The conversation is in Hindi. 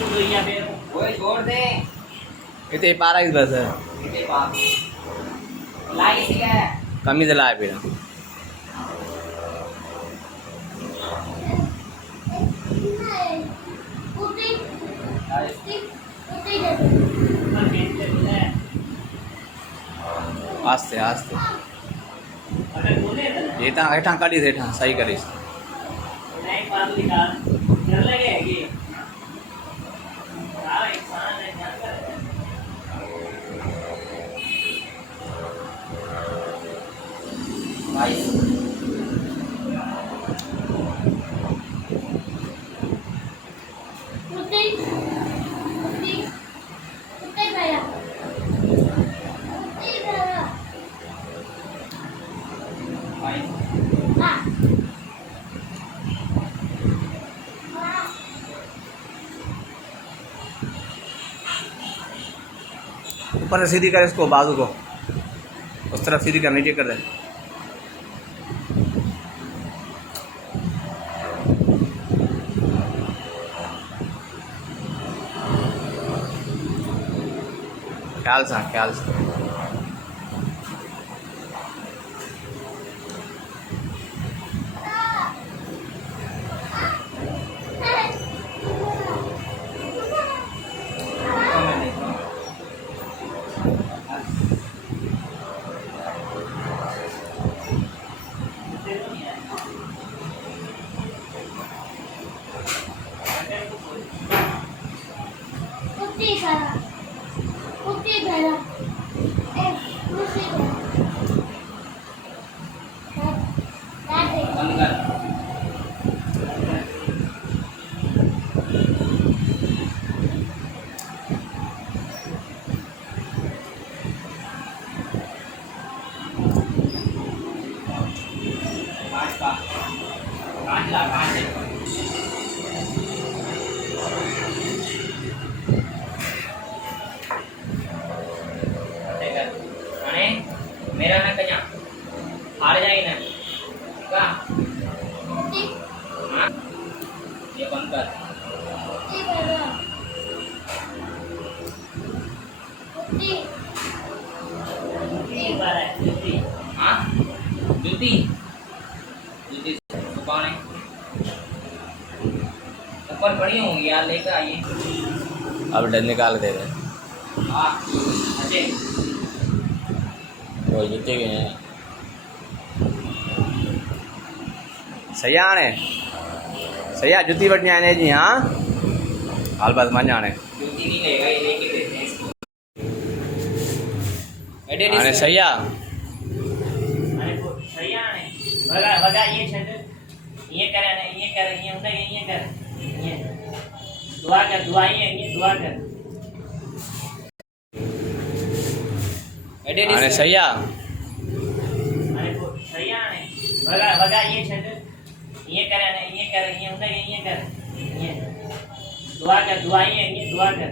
ओए छोड़ दे। इतने पारा इस बस है इतने पास लाई सी है कमी से लाए फिर आस्ते आस्ते हेठा हेठा काढ़ी हेठा सही करीस ऊपर से सीधी कर इसको बाजू को उस तरफ सीधी कर नीचे कर दे ख्याल से मेरा ना कन्या हार जाए ना का ये बंद कर हाँ जूती जूती कौन है ऊपर पड़ी होंगी यार लेकर आइए अब डर निकाल दे रहे हाँ अच्छे वो जूते के हैं सही आने सही आ जूती बटने आने जी हाँ हाल बात मान जाने जूती नहीं लेगा ये लेके देते हैं इसको आने सही आ सही आने बगा बगा ये छंद ये करे ना ये कर ये उनका ये कर ये दुआ कर दुआई है ये दुआ कर आने सही आ अरे सही आने बगा बगा ये छंद ये करे ना ये कर ये उनका ये कर ये दुआ कर दुआई है ये दुआ कर